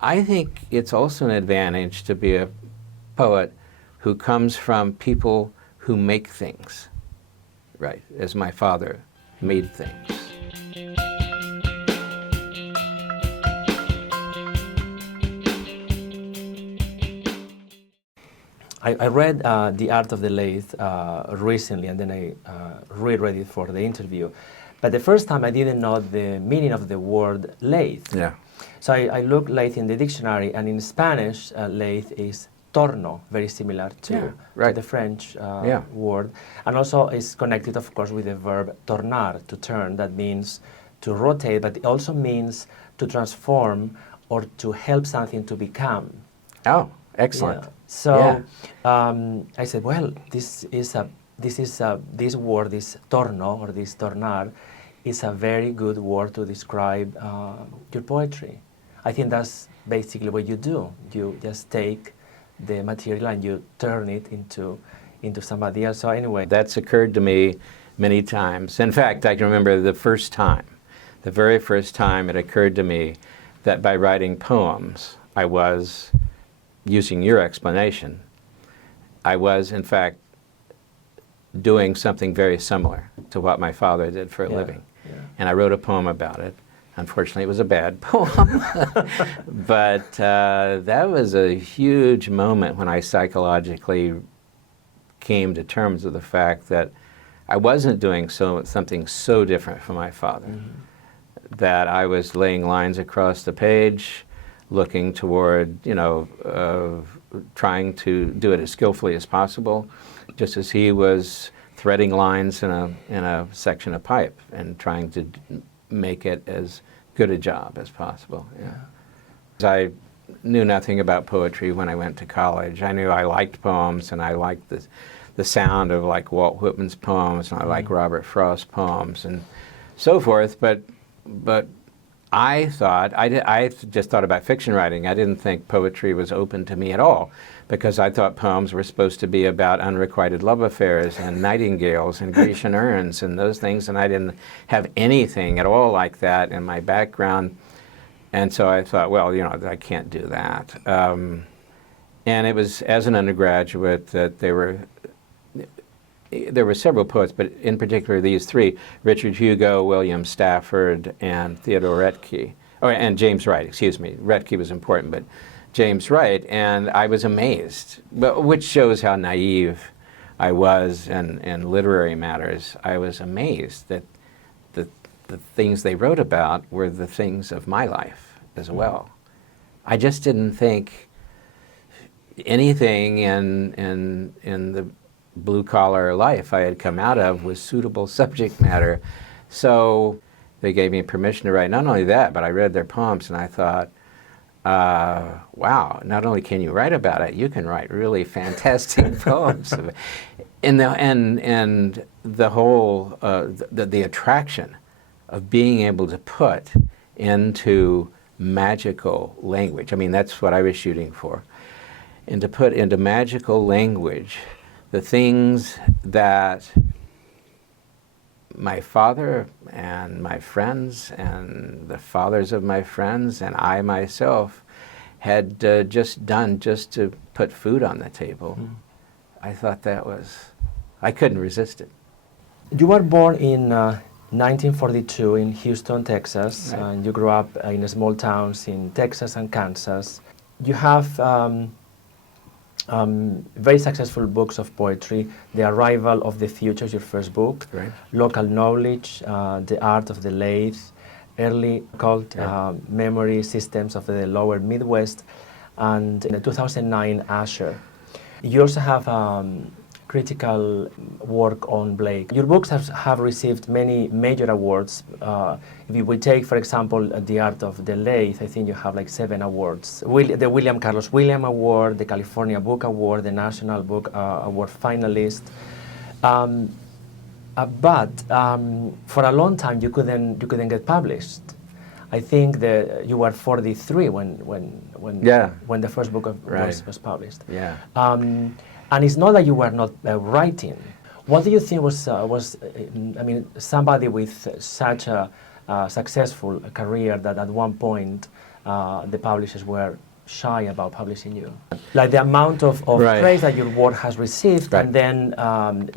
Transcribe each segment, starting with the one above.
I think it's also an advantage to be a poet who comes from people who make things, right, as my father made things. I read The Art of the Lathe recently, and then I reread it for the interview. But the first time I didn't know the meaning of the word lathe. Yeah. So I looked lathe in the dictionary, and in Spanish, lathe is torno, very similar to the French word. And also is connected, of course, with the verb tornar, to turn. That means to rotate, but it also means to transform or to help something to become. Oh, excellent. Yeah. So I said, well, this word, this torno or this tornar, is a very good word to describe your poetry. I think that's basically what you do. You just take the material and you turn it into somebody else. So anyway, that's occurred to me many times. In fact, I can remember the very first time it occurred to me that by writing poems, I was, using your explanation, I was in fact doing something very similar to what my father did for a living. Yeah. And I wrote a poem about it. Unfortunately, it was a bad poem. But that was a huge moment when I psychologically came to terms with the fact that I wasn't doing something so different from my father. That I was laying lines across the page, looking toward, trying to do it as skillfully as possible, just as he was threading lines in a section of pipe and trying to make it as good a job as possible. Yeah. I knew nothing about poetry when I went to college. I knew I liked poems, and I liked the sound of like Walt Whitman's poems, and I liked Robert Frost's poems and so forth, but I thought, I just thought about fiction writing. I didn't think poetry was open to me at all, because I thought poems were supposed to be about unrequited love affairs and nightingales and Grecian urns and those things, and I didn't have anything at all like that in my background. And so I thought, well, I can't do that. And it was as an undergraduate that there were several poets, but in particular these three: Richard Hugo, William Stafford, and Theodore Retke. Oh, and James Wright, excuse me. Retke was important, but James Wright. And I was amazed, which shows how naive I was in literary matters. I was amazed that the things they wrote about were the things of my life as well. I just didn't think anything in the blue-collar life I had come out of was suitable subject matter. So they gave me permission to write. Not only that, but I read their poems and I thought, wow, not only can you write about it, you can write really fantastic poems. And the whole, the attraction of being able to put into magical language, I mean, that's what I was shooting for, and to put into magical language the things that my father and my friends and the fathers of my friends and I myself had just done just to put food on the table. I thought I couldn't resist it. You were born in 1942 in Houston, Texas, right. And you grew up in small towns in Texas and Kansas. You have very successful books of poetry. The Arrival of the Future is your first book. Right. Local Knowledge, The Art of the Lathe, Early Cult Memory Systems of the Lower Midwest, and in 2009, Asher. You also have critical work on Blake. Your books have received many major awards. If we take, for example, The Art of the Lathe, I think you have like 7 awards. The William Carlos Williams Award, the California Book Award, the National Book Award finalist. But for a long time you couldn't get published. I think that you were 43 when the first book was published. Yeah. And it's not that you were not writing. What do you think was I mean, somebody with such a successful career that at one point the publishers were shy about publishing you. Like the amount of Right. praise that your work has received, Right. and then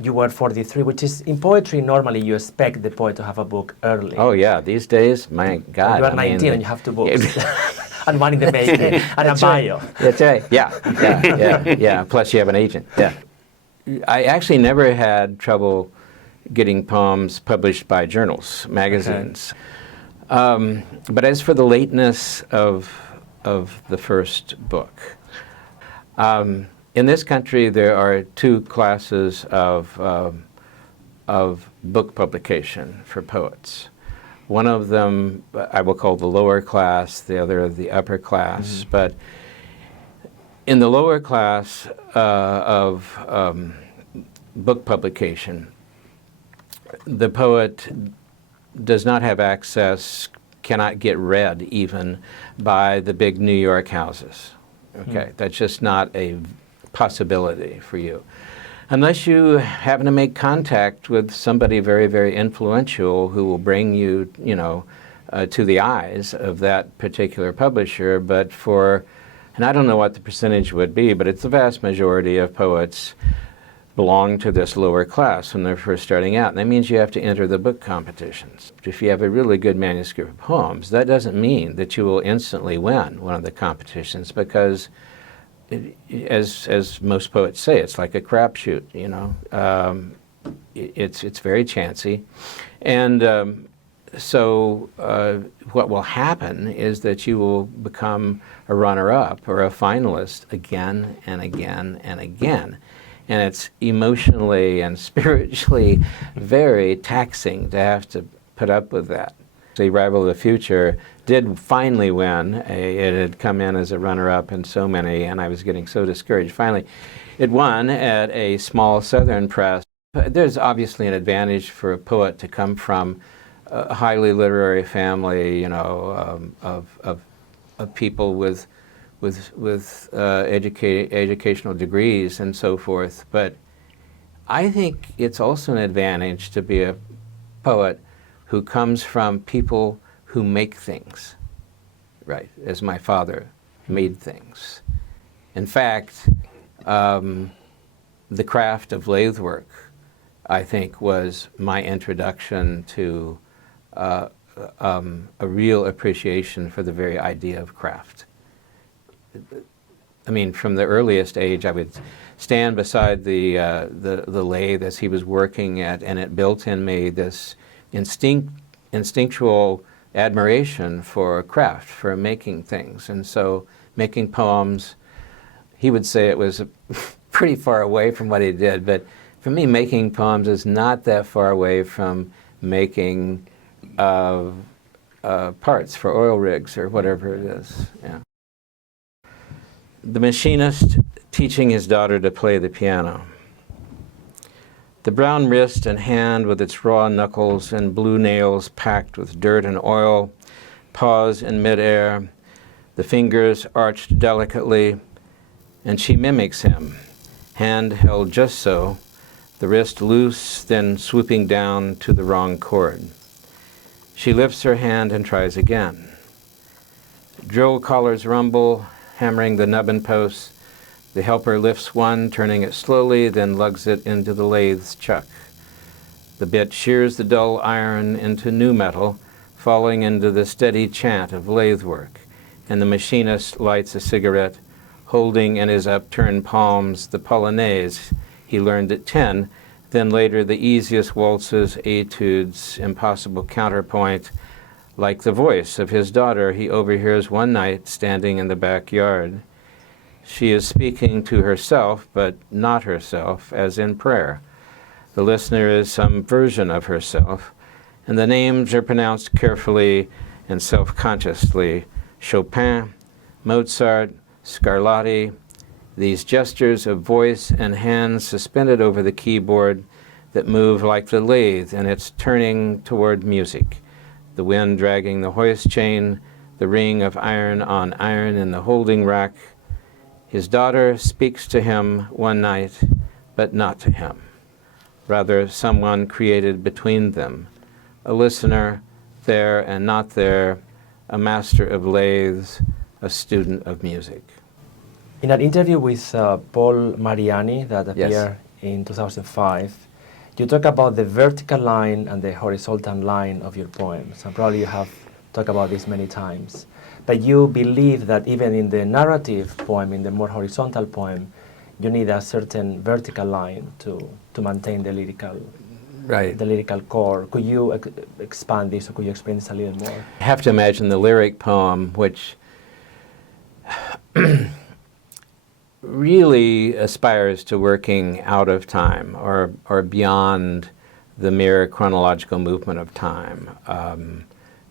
you were 43, which is, in poetry, normally you expect the poet to have a book early. Oh yeah, these days, my God. You are I mean, 19 and you have 2 books. And one in the making, and a bio. That's right. Yeah. Plus, you have an agent. Yeah. I actually never had trouble getting poems published by journals, magazines. But as for the lateness of the first book, in this country there are 2 classes of book publication for poets. One of them I will call the lower class, the other the upper class. But in the lower class of book publication, the poet does not have access, cannot get read even by the big New York houses. Okay, that's just not a possibility for you. Unless you happen to make contact with somebody very, very influential who will bring you, to the eyes of that particular publisher. But and I don't know what the percentage would be, but it's the vast majority of poets belong to this lower class when they're first starting out. And that means you have to enter the book competitions. If you have a really good manuscript of poems, that doesn't mean that you will instantly win one of the competitions, because as most poets say, it's like a crapshoot, It's very chancy. And so what will happen is that you will become a runner-up or a finalist again and again and again. And it's emotionally and spiritually very taxing to have to put up with that. The Rival of the Future did finally win. It had come in as a runner-up in so many, and I was getting so discouraged. Finally, it won at a small southern press. There's obviously an advantage for a poet to come from a highly literary family, of people with educational degrees and so forth. But I think it's also an advantage to be a poet who comes from people who make things, right, as my father made things. In fact, the craft of lathe work, I think, was my introduction to a real appreciation for the very idea of craft. I mean, from the earliest age, I would stand beside the lathe as he was working at, and it built in me this instinctual admiration for craft, for making things. And so making poems, he would say it was pretty far away from what he did, but for me, making poems is not that far away from making parts for oil rigs or whatever it is. Yeah. The machinist teaching his daughter to play the piano. The brown wrist and hand with its raw knuckles and blue nails packed with dirt and oil pause in midair, the fingers arched delicately, and she mimics him, hand held just so, the wrist loose, then swooping down to the wrong chord. She lifts her hand and tries again. Drill collars rumble, hammering the nubbin posts. The helper lifts one, turning it slowly, then lugs it into the lathe's chuck. The bit shears the dull iron into new metal, falling into the steady chant of lathe work, and the machinist lights a cigarette, holding in his upturned palms the polonaise he learned at 10, then later the easiest waltzes, etudes, impossible counterpoint, like the voice of his daughter he overhears one night standing in the backyard. She is speaking to herself, but not herself, as in prayer. The listener is some version of herself, and the names are pronounced carefully and self-consciously. Chopin, Mozart, Scarlatti, these gestures of voice and hands suspended over the keyboard that move like the lathe in its turning toward music. The wind dragging the hoist chain, the ring of iron on iron in the holding rack. His daughter speaks to him one night, but not to him. Rather, someone created between them, a listener there and not there, a master of lathes, a student of music. In an interview with Paul Mariani that Yes. appeared in 2005, you talk about the vertical line and the horizontal line of your poems, and probably you have talked about this many times. But you believe that even in the narrative poem, in the more horizontal poem, you need a certain vertical line to maintain the lyrical core. Could you expand this, or could you explain this a little more? I have to imagine the lyric poem, which really aspires to working out of time or beyond the mere chronological movement of time,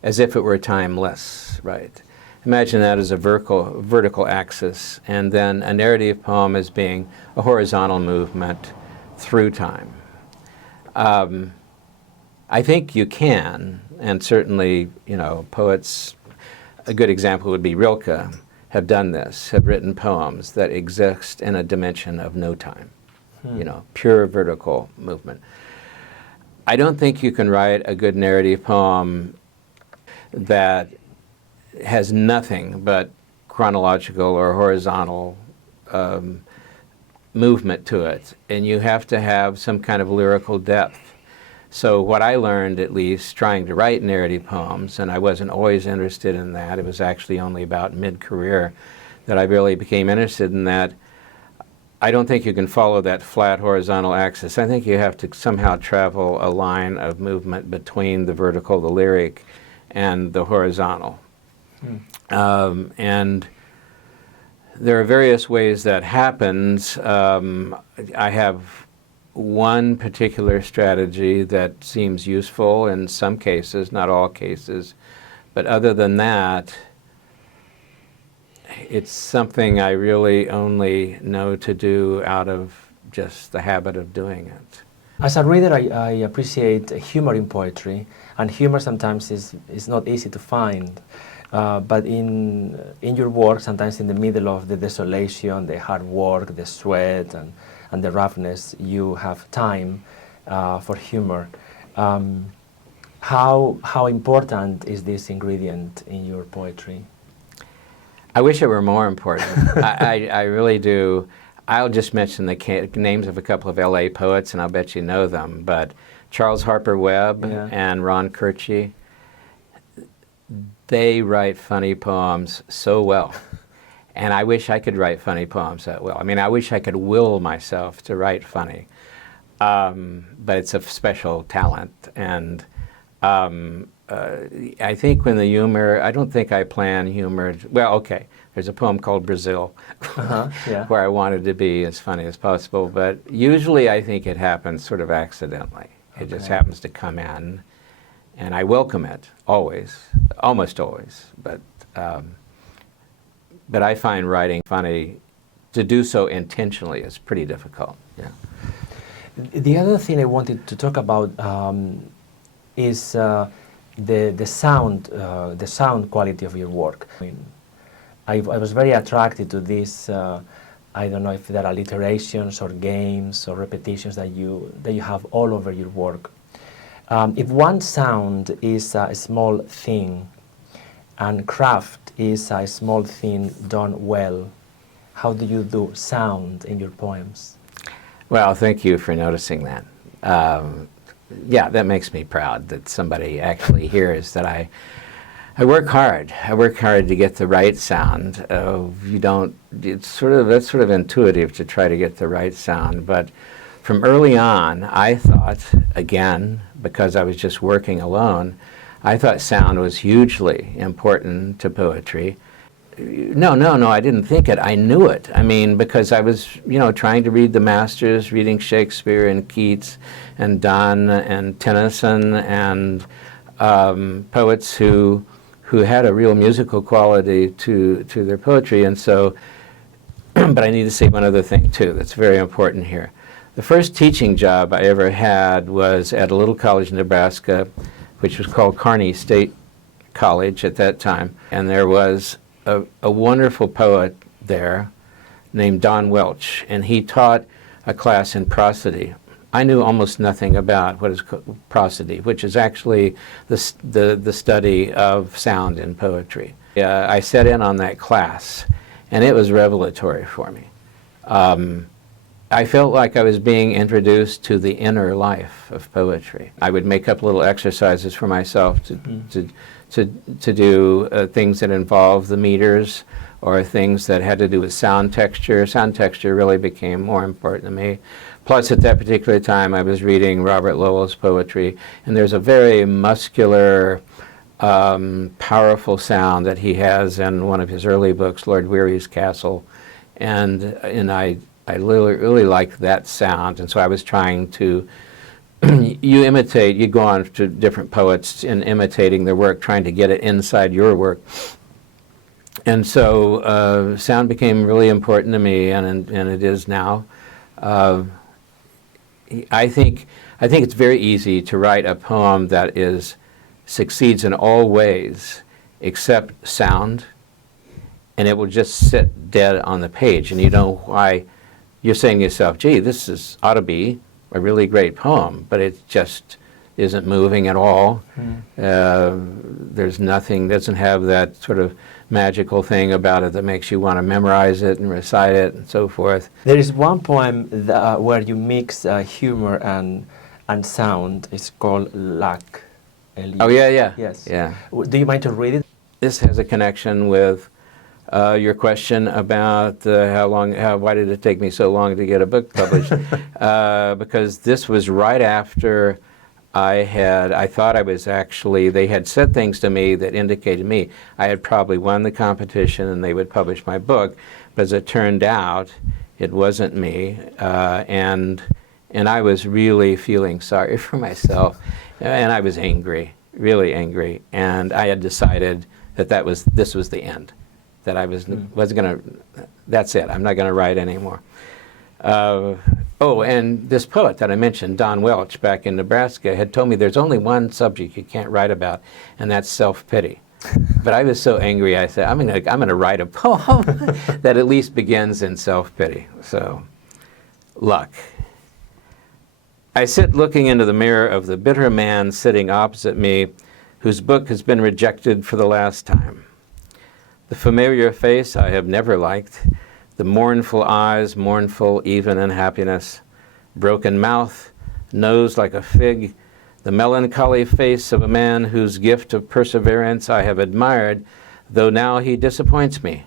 as if it were timeless, right? Imagine that as a vertical axis, and then a narrative poem as being a horizontal movement through time. I think you can, and certainly, poets, a good example would be Rilke, have done this, have written poems that exist in a dimension of no time, pure vertical movement. I don't think you can write a good narrative poem that has nothing but chronological or horizontal movement to it, and you have to have some kind of lyrical depth. So what I learned, at least, trying to write narrative poems, and I wasn't always interested in that, it was actually only about mid-career that I really became interested in that. I don't think you can follow that flat horizontal axis. I think you have to somehow travel a line of movement between the vertical, the lyric, and the horizontal. And there are various ways that happens. I have one particular strategy that seems useful in some cases, not all cases, but other than that, it's something I really only know to do out of just the habit of doing it. As a reader, I appreciate humor in poetry, and humor sometimes is not easy to find. But in your work, sometimes in the middle of the desolation, the hard work, the sweat, and the roughness, you have time for humor. How important is this ingredient in your poetry? I wish it were more important. I really do. I'll just mention the names of a couple of LA poets, and I'll bet you know them. But Charles Harper Webb and Ron Kirchie, they write funny poems so well. And I wish I could write funny poems that well. I mean, I wish I could will myself to write funny. But it's a special talent. And I think when the humor, I don't think I plan humor. Well, okay, there's a poem called Brazil where I wanted to be as funny as possible. But usually I think it happens sort of accidentally. It just happens to come in. And I welcome it, always, almost always. But I find writing funny, to do so intentionally is pretty difficult. Yeah. The other thing I wanted to talk about is the sound quality of your work. I mean, I was very attracted to this. I don't know if there are alliterations or games or repetitions that you have all over your work. If one sound is a small thing, and craft is a small thing done well, how do you do sound in your poems? Well, thank you for noticing that. Yeah, that makes me proud that somebody actually hears that I work hard. I work hard to get the right sound. That's sort of intuitive to try to get the right sound, but from early on, I thought, again, because I was just working alone, I thought sound was hugely important to poetry. No, I didn't think it. I knew it. I mean, because I was, trying to read the masters, reading Shakespeare and Keats and Donne and Tennyson and poets who had a real musical quality to their poetry. And so, but I need to say one other thing, too, that's very important here. The first teaching job I ever had was at a little college in Nebraska, which was called Kearney State College at that time. And there was a wonderful poet there named Don Welch, and he taught a class in prosody. I knew almost nothing about what is prosody, which is actually the study of sound in poetry. I set in on that class, and it was revelatory for me. I felt like I was being introduced to the inner life of poetry. I would make up little exercises for myself to do things that involve the meters, or things that had to do with sound texture. Sound texture really became more important to me. Plus, at that particular time, I was reading Robert Lowell's poetry, and there's a very muscular, powerful sound that he has in one of his early books, Lord Weary's Castle, and I really liked that sound, and so I was trying to you go on to different poets in imitating their work, trying to get it inside your work. And so sound became really important to me, and it is now. I think it's very easy to write a poem that succeeds in all ways except sound, and it will just sit dead on the page, and you know why. You're saying to yourself, gee, this ought to be a really great poem, but it just isn't moving at all. There's nothing, doesn't have that sort of magical thing about it that makes you want to memorize it and recite it and so forth. There is one poem where you mix humor and sound. It's called Lathe. Oh, yeah. Yes. Yeah. Do you mind to read it? This has a connection with your question about why did it take me so long to get a book published? Because this was right after I thought I was actually, they had said things to me that indicated me I had probably won the competition and they would publish my book, but as it turned out, it wasn't me, and I was really feeling sorry for myself, and I was angry, really angry, and I had decided that this was the end. That I wasn't going to, that's it, I'm not going to write anymore. And this poet that I mentioned, Don Welch, back in Nebraska, had told me there's only one subject you can't write about, and that's self-pity. But I was so angry, I said, I'm going to write a poem that at least begins in self-pity. So, luck. I sit looking into the mirror of the bitter man sitting opposite me, whose book has been rejected for the last time. The familiar face I have never liked, the mournful eyes, mournful even in happiness, broken mouth, nose like a fig, the melancholy face of a man whose gift of perseverance I have admired, though now he disappoints me,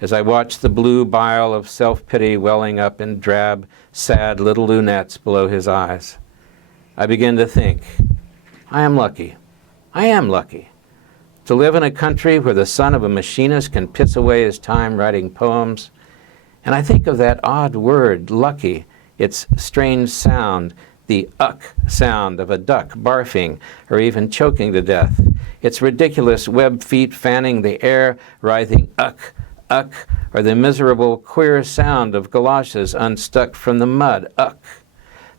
as I watch the blue bile of self-pity welling up in drab, sad little lunettes below his eyes. I begin to think, I am lucky. To live in a country where the son of a machinist can piss away his time writing poems. And I think of that odd word, lucky, its strange sound, the uck sound of a duck barfing or even choking to death, its ridiculous web feet fanning the air, writhing uck, or the miserable queer sound of galoshes unstuck from the mud, uck.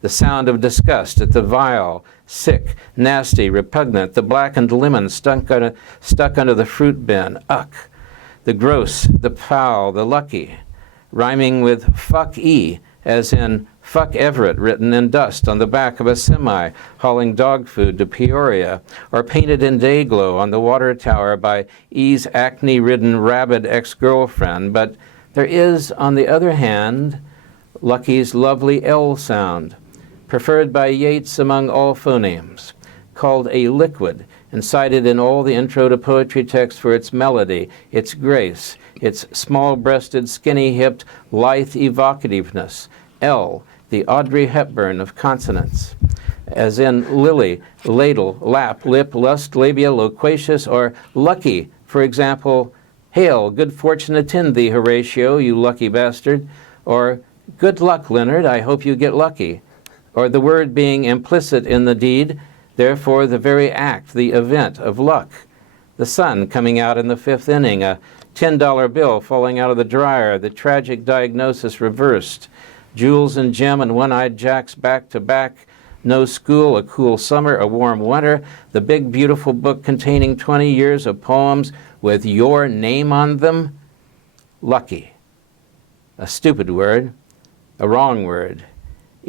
The sound of disgust at the vile, sick, nasty, repugnant, the blackened lemon stuck under the fruit bin, uck. The gross, the foul, the lucky, rhyming with fuck-e, as in fuck Everett written in dust on the back of a semi hauling dog food to Peoria, or painted in day glow on the water tower by E's acne-ridden rabid ex-girlfriend. But there is, on the other hand, Lucky's lovely L sound, preferred by Yeats among all phonemes, called a liquid, and cited in all the intro to poetry texts for its melody, its grace, its small-breasted, skinny-hipped, lithe evocativeness. L, the Audrey Hepburn of consonants, as in lily, ladle, lap, lip, lust, labia, loquacious, or lucky. For example, hail, good fortune attend thee, Horatio, you lucky bastard, or good luck, Leonard, I hope you get lucky. Or the word being implicit in the deed, therefore the very act, the event of luck. The sun coming out in the fifth inning, a $10 bill falling out of the dryer, the tragic diagnosis reversed, Jules and Jim and One-Eyed Jacks back to back, no school, a cool summer, a warm winter, the big beautiful book containing 20 years of poems with your name on them. Lucky. A stupid word, a wrong word.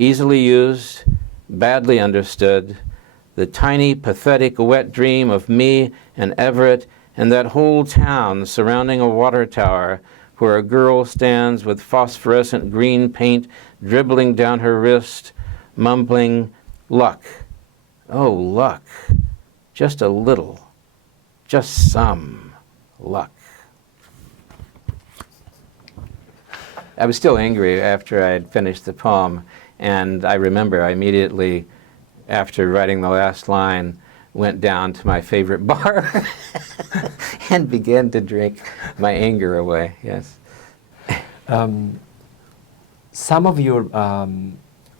easily used, badly understood, the tiny, pathetic, wet dream of me and Everett and that whole town surrounding a water tower where a girl stands with phosphorescent green paint dribbling down her wrist, mumbling, luck. Oh, luck. Just a little. Just some luck. I was still angry after I had finished the poem, and I remember I immediately, after writing the last line, went down to my favorite bar and began to drink my anger away, yes. Some of your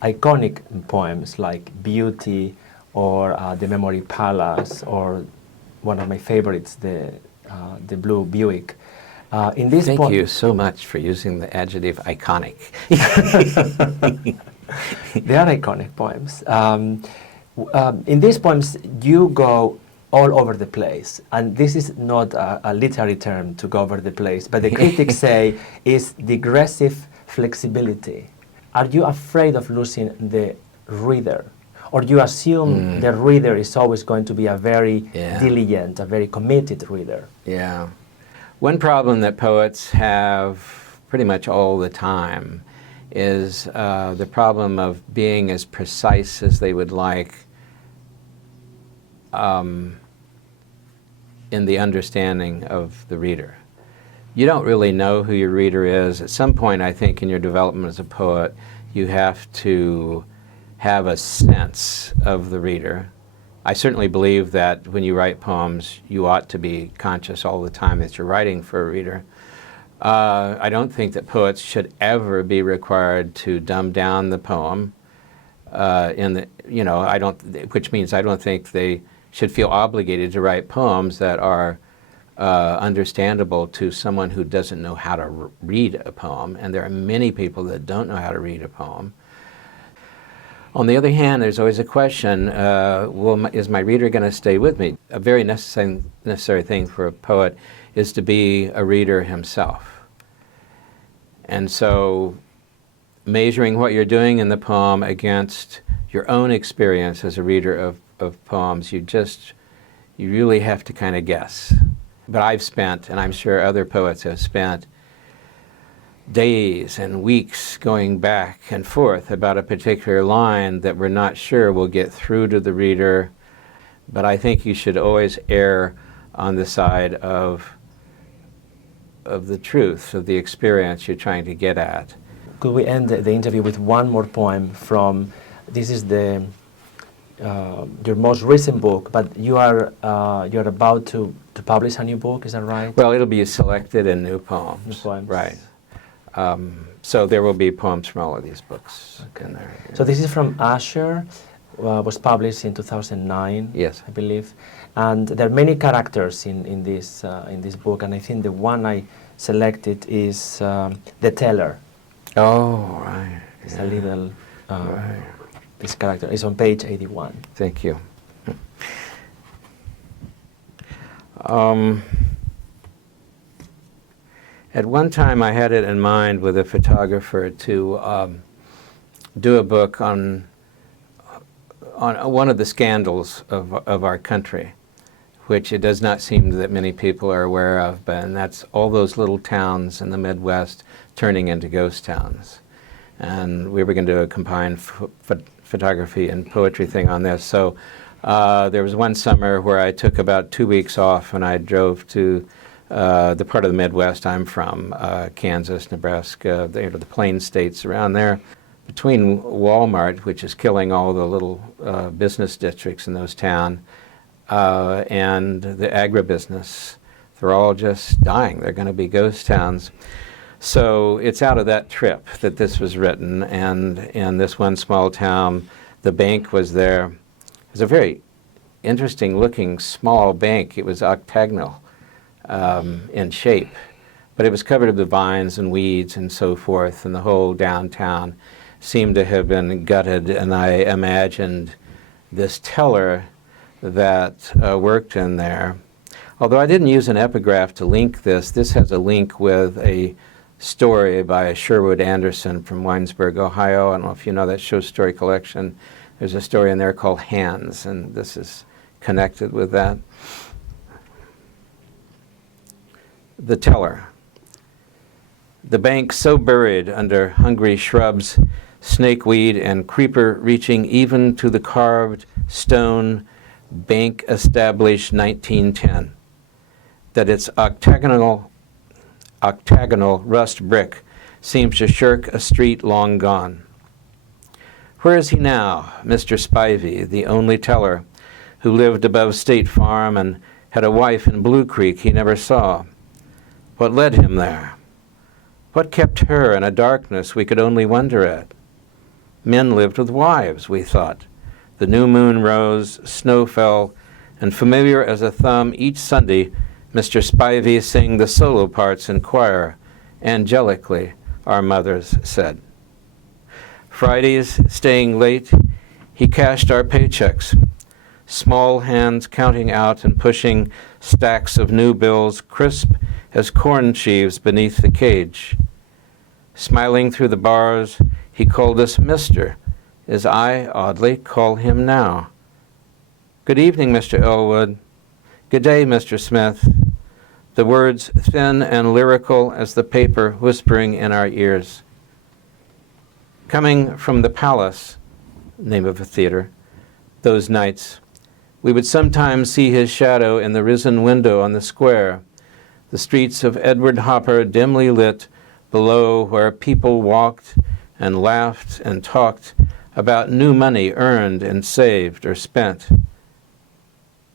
iconic poems, like Beauty or The Memory Palace, or one of my favorites, the Blue Buick. Thank you so much for using the adjective iconic. They are iconic poems. In these poems, you go all over the place, and this is not a literary term, to go over the place, but the critics say is digressive flexibility. Are you afraid of losing the reader? Or you assume the reader is always going to be a very diligent, a very committed reader? Yeah. One problem that poets have pretty much all the time is the problem of being as precise as they would like in the understanding of the reader. You don't really know who your reader is. At some point, I think, in your development as a poet, you have to have a sense of the reader. I certainly believe that when you write poems, you ought to be conscious all the time that you're writing for a reader. I don't think that poets should ever be required to dumb down the poem, which means I don't think they should feel obligated to write poems that are understandable to someone who doesn't know how to read a poem, and there are many people that don't know how to read a poem. On the other hand, there's always a question, is my reader going to stay with me? A very necessary thing for a poet is to be a reader himself. And so measuring what you're doing in the poem against your own experience as a reader of poems, you really have to kind of guess. But I've spent, and I'm sure other poets have spent, days and weeks going back and forth about a particular line that we're not sure will get through to the reader. But I think you should always err on the side of the truth, of the experience you're trying to get at. Could we end the interview with one more poem from, this is your most recent book, but you're about to publish a new book, is that right? Well, it'll be selected in new poems. New poems. Right. So there will be poems from all of these books in there. Yeah. So this is from Asher, was published in 2009, yes, I believe. And there are many characters in this book, and I think the one I selected is the teller. Oh, right. It's a little, this character is on page 81. Thank you. At one time, I had it in mind with a photographer to do a book on one of the scandals of our country, which it does not seem that many people are aware of, and that's all those little towns in the Midwest turning into ghost towns. And we were going to do a combined photography and poetry thing on this. So there was one summer where I took about 2 weeks off, and I drove to the part of the Midwest I'm from, Kansas, Nebraska, the Plains states around there. Between Walmart, which is killing all the little business districts in those towns, and the agribusiness, they're all just dying. They're going to be ghost towns. So it's out of that trip that this was written, and in this one small town, the bank was there. It was a very interesting looking small bank. It was octagonal in shape, but it was covered with vines and weeds and so forth, and the whole downtown seemed to have been gutted, and I imagined this teller that worked in there. Although I didn't use an epigraph to link this, this has a link with a story by Sherwood Anderson from Winesburg, Ohio. I don't know if you know that short story collection. There's a story in there called Hands, and this is connected with that. The teller. The bank so buried under hungry shrubs, snakeweed, and creeper reaching even to the carved stone bank established 1910, that its octagonal rust brick seems to shirk a street long gone. Where is he now, Mr. Spivey, the only teller who lived above State Farm and had a wife in Blue Creek he never saw? What led him there? What kept her in a darkness we could only wonder at? Men lived with wives, we thought. The new moon rose, snow fell, and familiar as a thumb each Sunday, Mr. Spivey sang the solo parts in choir, angelically, our mothers said. Fridays, staying late, he cashed our paychecks, small hands counting out and pushing stacks of new bills crisp as corn sheaves beneath the cage. Smiling through the bars, he called us Mr., as I, oddly, call him now. Good evening, Mr. Elwood. Good day, Mr. Smith. The words thin and lyrical as the paper whispering in our ears. Coming from the Palace, name of a theater, those nights, we would sometimes see his shadow in the risen window on the square, the streets of Edward Hopper dimly lit below, where people walked and laughed and talked about new money earned and saved or spent.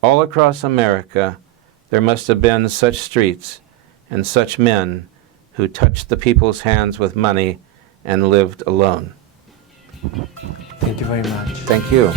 All across America, there must have been such streets and such men who touched the people's hands with money and lived alone. Thank you very much. Thank you.